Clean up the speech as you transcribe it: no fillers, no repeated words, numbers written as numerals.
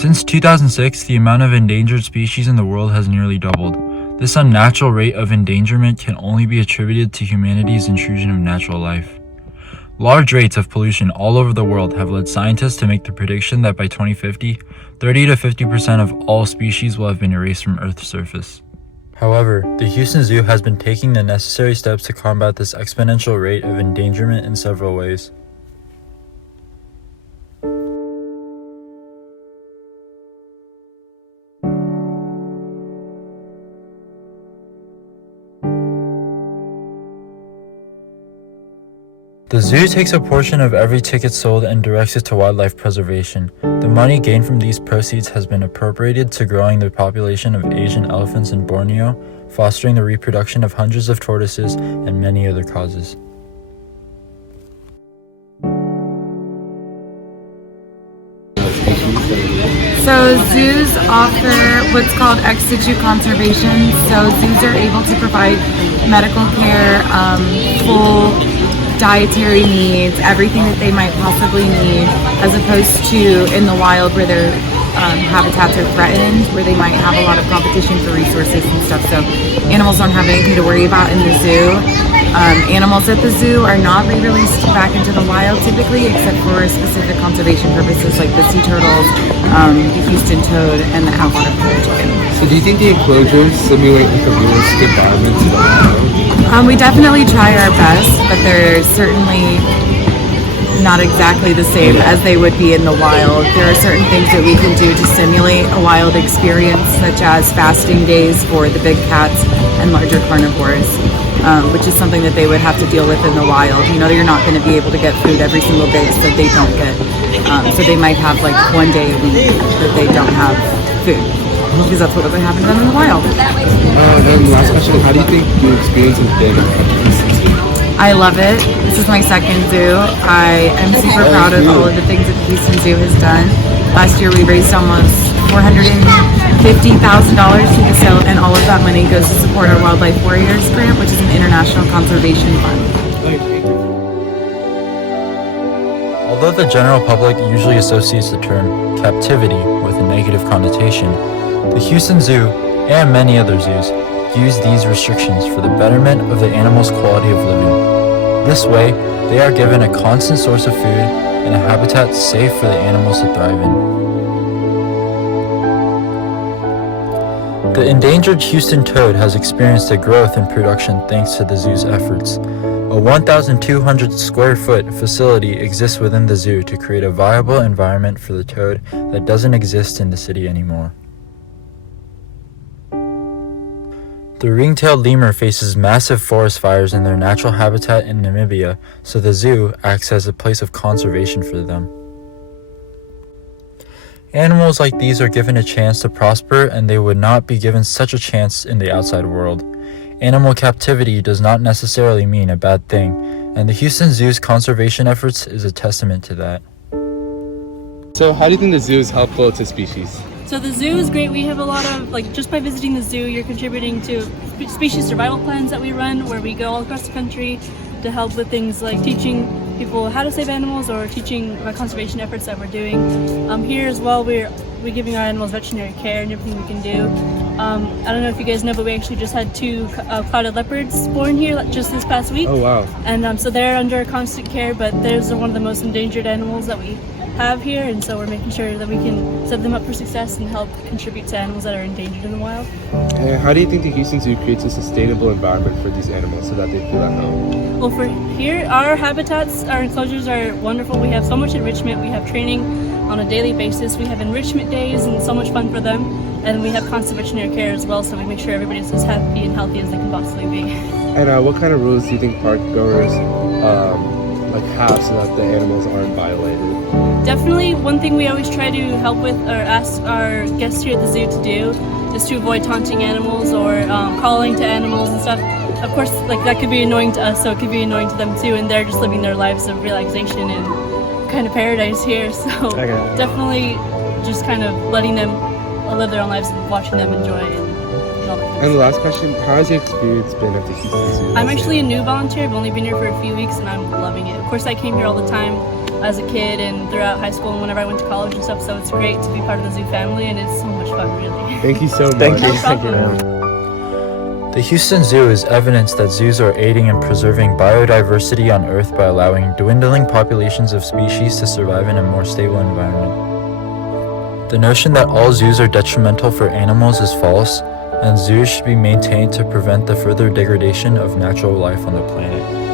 Since 2006, the amount of endangered species in the world has nearly doubled. This unnatural rate of endangerment can only be attributed to humanity's intrusion of natural life. Large rates of pollution all over the world have led scientists to make the prediction that by 2050, 30 to 50% of all species will have been erased from Earth's surface. However, the Houston Zoo has been taking the necessary steps to combat this exponential rate of endangerment in several ways. The zoo takes a portion of every ticket sold and directs it to wildlife preservation. The money gained from these proceeds has been appropriated to growing the population of Asian elephants in Borneo, fostering the reproduction of hundreds of tortoises, and many other causes. So zoos offer what's called ex situ conservation. So zoos are able to provide medical care, full dietary needs, everything that they might possibly need, as opposed to in the wild where their habitats are threatened, where they might have a lot of competition for resources and stuff. So animals don't have anything to worry about in the zoo. Animals at the zoo are not re-released back into the wild typically, except for specific conservation purposes like the sea turtles, the Houston toad, and the outwater prairie chicken. So do you think the enclosures simulate like a realistic environment to the wild? We definitely try our best, but they're certainly not exactly the same as they would be in the wild. There are certain things that we can do to simulate a wild experience, such as fasting days for the big cats and larger carnivores, which is something that they would have to deal with in the wild. You know, you're not going to be able to get food every single day that they don't get. So they might have like one day a week that they don't have food, because that's what would happen to them in the wild. And last question, how do you think your experience has been at Houston Zoo? I love it. This is my second zoo. I am super proud of all of the things that the Houston Zoo has done. Last year we raised almost $450,000 through the sale, and all of that money goes to support our Wildlife Warriors grant, which is an international conservation fund. Although the general public usually associates the term captivity with a negative connotation, the Houston Zoo and many other zoos use these restrictions for the betterment of the animals' quality of living. This way, they are given a constant source of food and a habitat safe for the animals to thrive in. The endangered Houston toad has experienced a growth in production thanks to the zoo's efforts. A 1,200 square foot facility exists within the zoo to create a viable environment for the toad that doesn't exist in the city anymore. The ring-tailed lemur faces massive forest fires in their natural habitat in Namibia, so the zoo acts as a place of conservation for them. Animals like these are given a chance to prosper, and they would not be given such a chance in the outside world. Animal captivity does not necessarily mean a bad thing, and the Houston Zoo's conservation efforts is a testament to that. So how do you think the zoo is helpful to species? So the zoo is great. We have a lot of, just by visiting the zoo, you're contributing to species survival plans that we run, where we go all across the country to help with things like teaching people how to save animals or teaching about conservation efforts that we're doing. Here as well, we're giving our animals veterinary care and everything we can do. I don't know if you guys know, but we actually just had 2 clouded leopards born here just this past week. Oh wow. And so they're under constant care, but they're one of the most endangered animals that we have here, and so we're making sure that we can set them up for success and help contribute to animals that are endangered in the wild. And how do you think the Houston Zoo creates a sustainable environment for these animals so that they feel at home? Well, for here, our habitats, our enclosures are wonderful. We have so much enrichment. We have training on a daily basis. We have enrichment days and so much fun for them. And we have constant veterinary care as well, so we make sure everybody's as happy and healthy as they can possibly be. And what kind of rules do you think park goers have so that the animals aren't violated? Definitely one thing we always try to help with or ask our guests here at the zoo to do is to avoid taunting animals or calling to animals and stuff. Of course, that could be annoying to us, so it could be annoying to them too, and they're just living their lives of relaxation and kind of paradise here. So definitely just kind of letting them live their own lives and watching them enjoy it. And the last question, how has your experience been at the Houston Zoo? I'm actually a new volunteer. I've only been here for a few weeks and I'm loving it. Of course, I came here all the time as a kid and throughout high school and whenever I went to college and stuff. So it's great to be part of the zoo family, and it's so much fun, really. Thank you so much. Thank you. No Thank you, problem. ma'am. The Houston Zoo is evidence that zoos are aiding in preserving biodiversity on Earth by allowing dwindling populations of species to survive in a more stable environment. The notion that all zoos are detrimental for animals is false, and zoos should be maintained to prevent the further degradation of natural life on the planet.